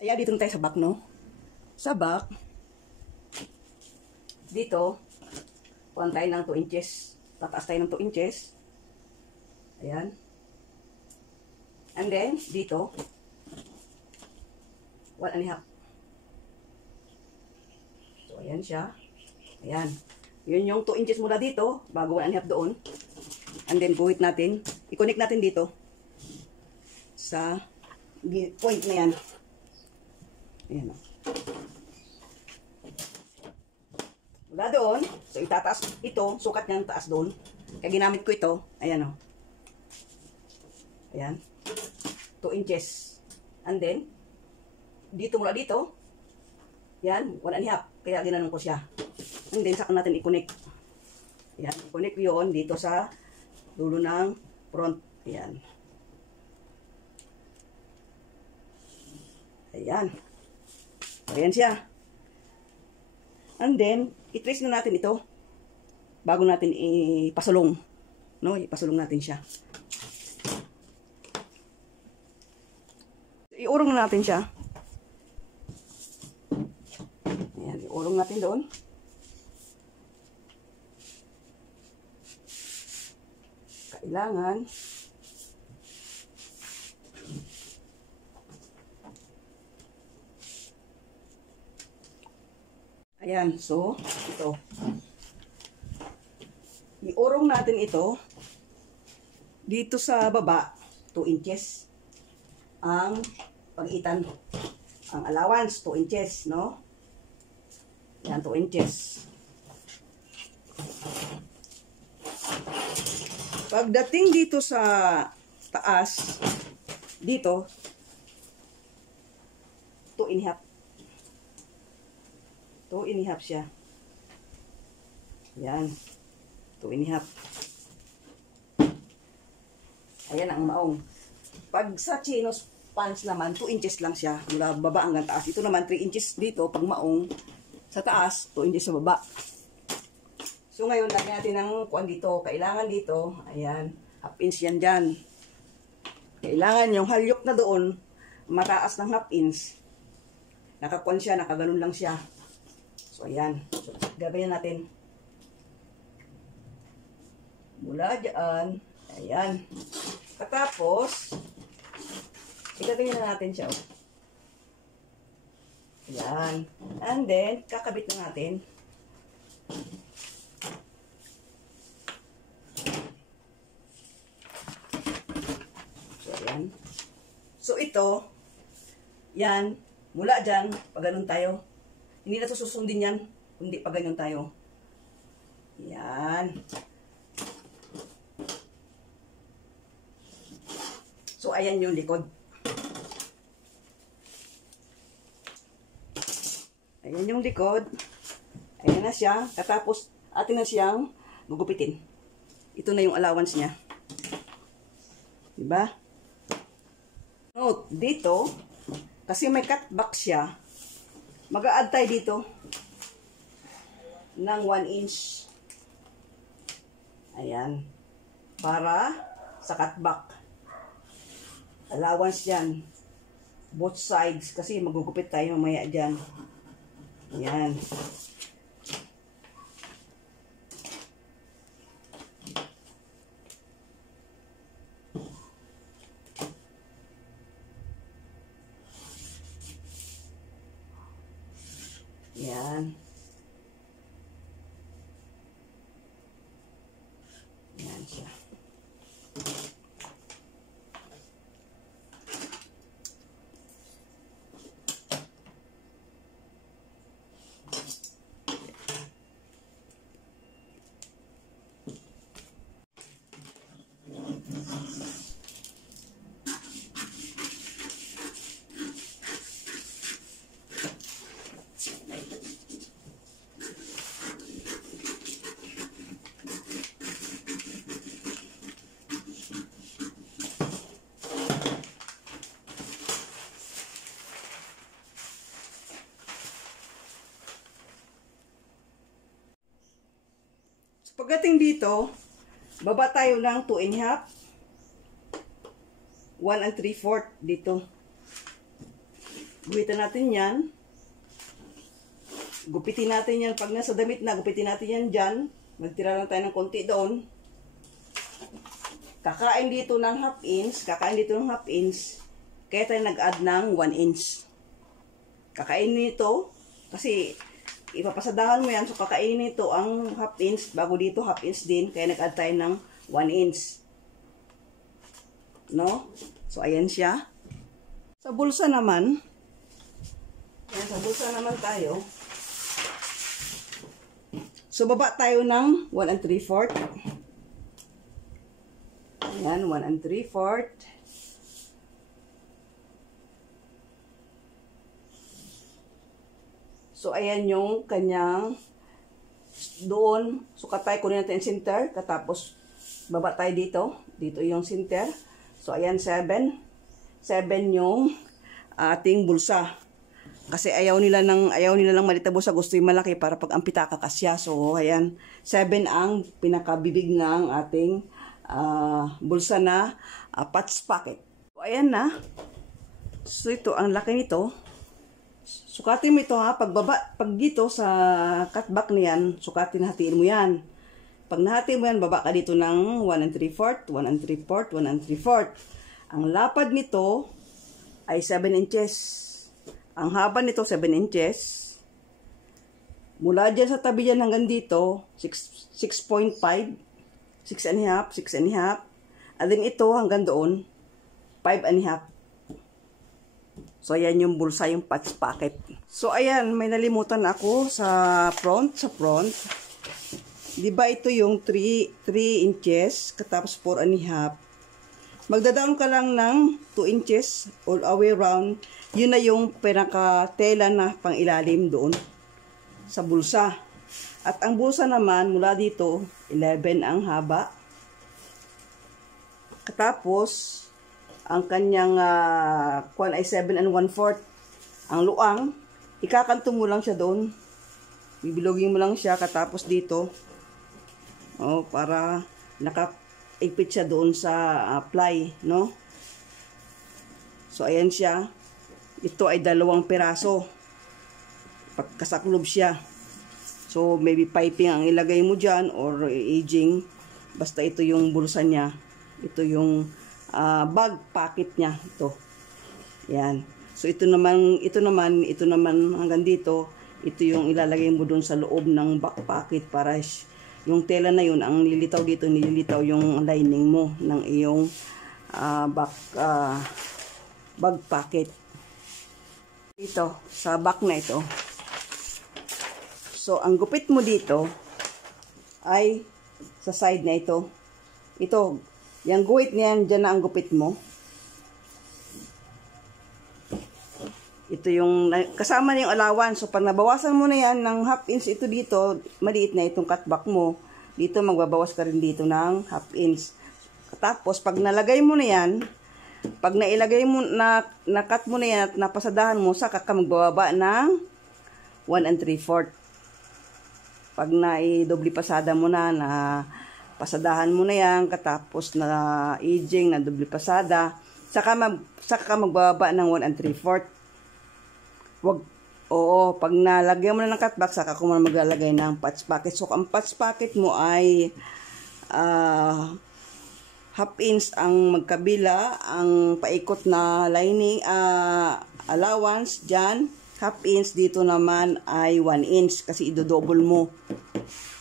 Ayan, dito na tayo sa back, no? Sa back, dito, kuhan tayo ng 2 inches. Tataas tayo ng 2 inches. Ayan. And then, dito, 1.5. So, ayan siya. Ayan. Yun yung 2 inches mula dito, bago 1.5 doon. And then, guhit natin. I-connect natin dito. Sa point na yan. Ayan o. Mula doon, so itataas ito, sukat ng taas doon. Kaya ginamit ko ito, ayan o. Ayan. 2 inches. And then, dito mula dito, yan, 1.5. Kaya ginanong ko siya. And then, saka natin i-connect. Ayan, i-connect yun dito sa dulo ng front. Ayan. Ayan. Ayan siya. And then, i-trace na natin ito bago natin ipasulong. No, ipasulong natin siya. Iurong na natin siya. Ayan, iurong natin doon. Kailangan ayan, so ito. Iurong natin ito dito sa baba, 2 inches. Ang pagitan, ang allowance, 2 inches, no? Yan, 2 inches. Pagdating dito sa taas, dito, 2.5. 2.5 siya. Yan. 2.5. Ayan ang maong. Pag sa chinos pants naman, 2 inches lang siya. Mula baba hanggang taas. Ito naman, 3 inches dito. Pag maong, sa taas, 2 inches sa baba. So, ngayon, lagyan natin ng kuwan dito. Kailangan dito, ayan, half inch yan dyan. Kailangan yung halyok na doon, mataas ng half inch. Nakakuwan siya, nakaganon lang siya. So, ayan. So, gabayan natin. Mula dyan. Ayan. Katapos, igaganyan na natin siya. Ayan. And then, kakabit na natin. So, ayan. So, ito, yan, mula dyan, pag ganun tayo. Hindi na ito susundin yan, kundi pag ganyan tayo. Yan. So, ayan yung likod. Ayan yung likod. Ayan na siya. Katapos, atin na siyang gugupitin. Ito na yung allowance niya. Diba? Note, dito, kasi may cutback siya, mag-a-add tayo dito ng 1 inch. Ayan. Para sa cutback. Allowance yan. Both sides. Kasi magugupit tayo mamaya dyan. Ayan. Ayan. Ayan siya. Pagdating dito, baba tayo ng 2.5, 1 3/4 dito. Guhitan natin yan. Gupitin natin yan. Pag nasa damit na, gupitin natin yan dyan. Magtira lang tayo ng konti doon. Kakain dito ng half inch. Kaya tayo nag-add ng 1 inch. Kakain nito. Kasi ipapasadahan mo yan. So kakain nito ang half inch. Bago dito half inch din. Kaya nag-add tayo ng 1 inch. No? So ayan siya. Sa bulsa naman. Ayan, sa bulsa naman tayo. So baba tayo ng 1 3/4. Ayan, 1 3/4. So, ayan yung kanyang doon. Sukat tayo, kunin natin yung center. Katapos, baba tayo dito. Dito yung center. So, ayan, 7. 7 yung ating bulsa. Kasi ayaw nila ng maliit na bulsa. Gusto yung malaki para pag ang pitaka kasya. So, ayan, 7 ang pinakabibig ng ating bulsa na patch pocket. So, ayan na. So, ito, ang laki nito. Sukatin mo ito ha. Pag dito sa cutback niyan, sukatin, hatiin mo yan. Pag nahati mo yan, baba ka dito ng 1 3/4, 1 3/4, 1 3/4. Ang lapad nito ay 7 inches. Ang haba nito, 7 inches. Mula dyan sa tabi dyan hanggang dito, 6.5, 6.5, 6.5. At then ito hanggang doon, 5.5. So, ayan yung bulsa, yung patch pocket. So, ayan, may nalimutan ako sa front. Diba ito yung 3 inches, katapos 4.5. Magdadaon ka lang ng 2 inches all the way around. Yun na yung pinaka-tela na pang ilalim doon sa bulsa. At ang bulsa naman, mula dito, 11 ang haba. Katapos, ang kanyang kuwan ay 7 1/4. Ang luang, ikakanto mo lang siya doon. Bibilogin mo lang siya katapos dito. Oh, para nakaipit siya doon sa ply, no? So ayan siya. Ito ay 2 piraso. Pagkasaklob siya. So maybe piping ang ilagay mo diyan or aging. Basta ito yung bulsa niya. Ito yung bag pocket niya ito. Yan. So ito naman hanggang dito, ito yung ilalagay mo doon sa loob ng back pocket para yung tela na yun ang nililitaw dito, nililitaw yung lining mo ng iyong bag pocket. Ito sa back na ito. So ang gupit mo dito ay sa side na ito. Ito yung guhit niyan, dyan na ang gupit mo. Ito yung, kasama na yung allowance. So, pag nabawasan mo na yan ng half inch ito dito, maliit na itong cutback mo. Dito, magbabawas ka rin dito ng half inch. Tapos, pag nalagay mo na yan, pag nailagay mo, na-cut mo na yan at napasadahan mo, saka ka magbababa ng 1 3/4. Pag na-doble pasada mo na, pasadahan mo na yan, katapos na aging, na doble pasada, saka ka magbababa ng 1 3/4. Pag nalagyan mo na ng cutback, saka ko muna maglalagay ng patch pocket. So, ang patch pocket mo ay half inch ang magkabila, ang paikot na lining, allowance dyan, half inch, dito naman ay 1 inch, kasi idodouble mo.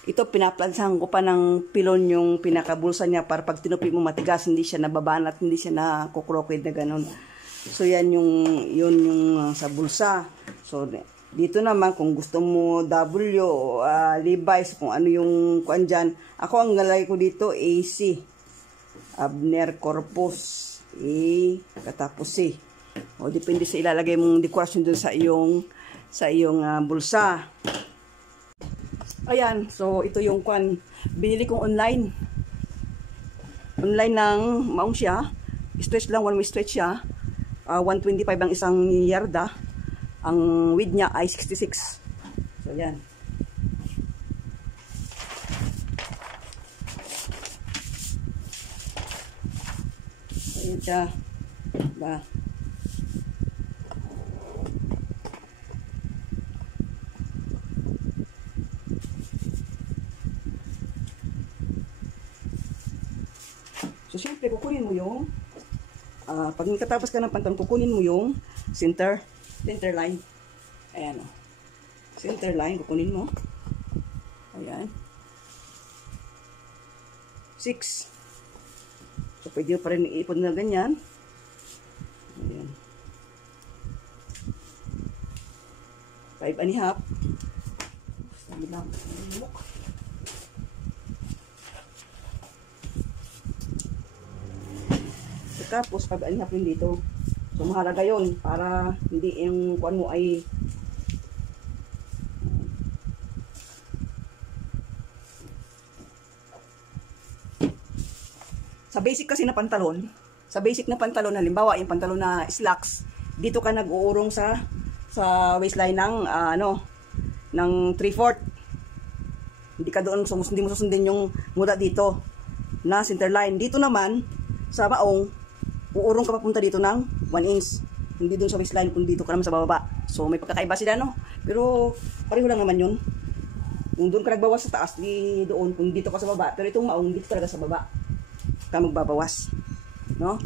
Ito, pinaplansahan ko pa ng pilon yung pinakabulsa niya para pag tinupi mo matigas, hindi siya nababanat, hindi siya nakukrokid na ganun. So, yun yung sa bulsa. So, dito naman, kung gusto mo W, Levi's, kung ano yung kuan dyan. Ako, ang nalagay ko dito, AC. Abner Corpus. Katapos C. O, depende sa ilalagay mong decoration dun sa iyong bulsa. Ayan, so ito yung kwan. Binili kong online. Online ng maong siya. Stretch lang, one way stretch siya. 125 ang isang yarda. Ang width niya ay 66. So, yan. Ayan siya. Ba? So, syempre, kukunin mo yung, pag nakatapos ka ng pantalon, kukunin mo yung center line. Ayan, o. Center line, kukunin mo. Ayan. 6. So, pwede pa rin iipon na ganyan. Ayan. 5.5. Sabi lang. Tapos, 5.5 rin dito. So, mahalaga yun para hindi yung kuwan mo ay sa basic kasi na pantalon, halimbawa yung pantalon na slacks, dito ka nag-uurong sa waistline ng ng 3/4. Hindi ka doon, hindi mo susundin yung mula dito na center line. Dito naman sa maong, uurong ka papunta dito ng 1 inch. Hindi doon sa waistline, kung dito ka naman sa bababa. So may pagkakaiba sila, no? Pero pareho lang naman yun. Kung doon ka nagbawas sa taas, di doon, kung dito ka sa baba. Pero itong maong, dito talaga sa baba ka magbabawas, no?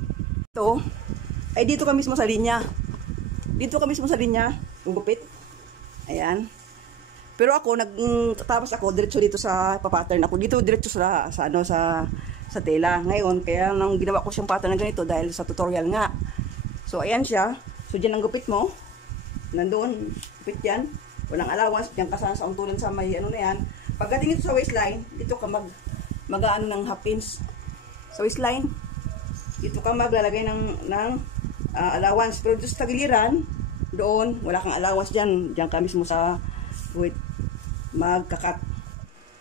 Ito ay dito ka mismo sa linya. Gugupit. Ayan. Pero ako tapos ako diretso dito sa pattern ako. Dito diretso sa tela. Ngayon kaya nang ginawa ko siyang pattern na ganito dahil sa tutorial nga. So ayan siya. So diyan ang gupit mo. Nandoon, gupit yan. Walang allowance, diyan ka sa untulan sa may na yan. Pagdating ito sa waistline, dito ka mag-aano ng half inch. Sa waistline, dito ka maglalagay ng allowance. Pero dito sa tagiliran, doon, wala kang allowance dyan. Diyan ka mismo sa magkakat.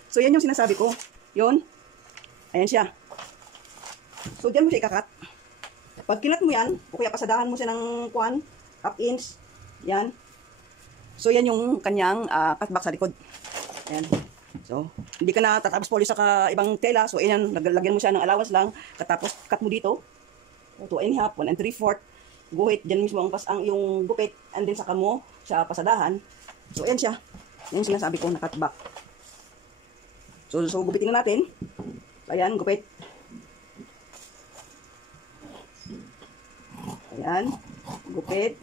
So, yan yung sinasabi ko. Yun. Ayan siya. So, dyan mo siya ikakat. Pag kinat mo yan, o kaya pasadahan mo siya ng half inch. Yan. So, yan yung kanyang cutback sa likod. Ayan. So, hindi ka na tatapos polish sa ibang tela. So, ayan, lagyan mo siya ng allowance lang. Katapos, cut mo dito. 2.5, 1 3/4. Guhit, dyan mismo ang yung gupit. And then, saka mo siya pasadahan. So, ayan siya. Yan yung sinasabi ko na cutback. So, gupitin na natin. Ayan, gupit. Ayan, gupit.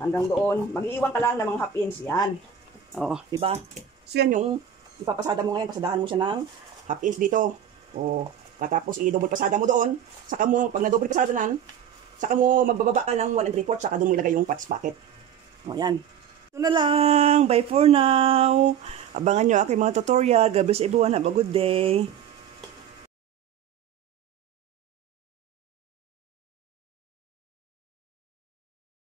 Hanggang doon. Mag-iiwan ka lang ng mga half inch. Yan. Oo, diba? So, yan yung ipapasada mo ngayon, pasadahan mo siya ng half inch dito. O, katapos i-double pasada mo doon. Saka mo, pag na-double pasada nan, saka mo magbababa ka ng 1 3/4, saka doon mo ilagay yung patch bucket. O, yan. Ito na lang. Bye for now. Abangan nyo aking mga tutorial. God bless everyone. Have a good day.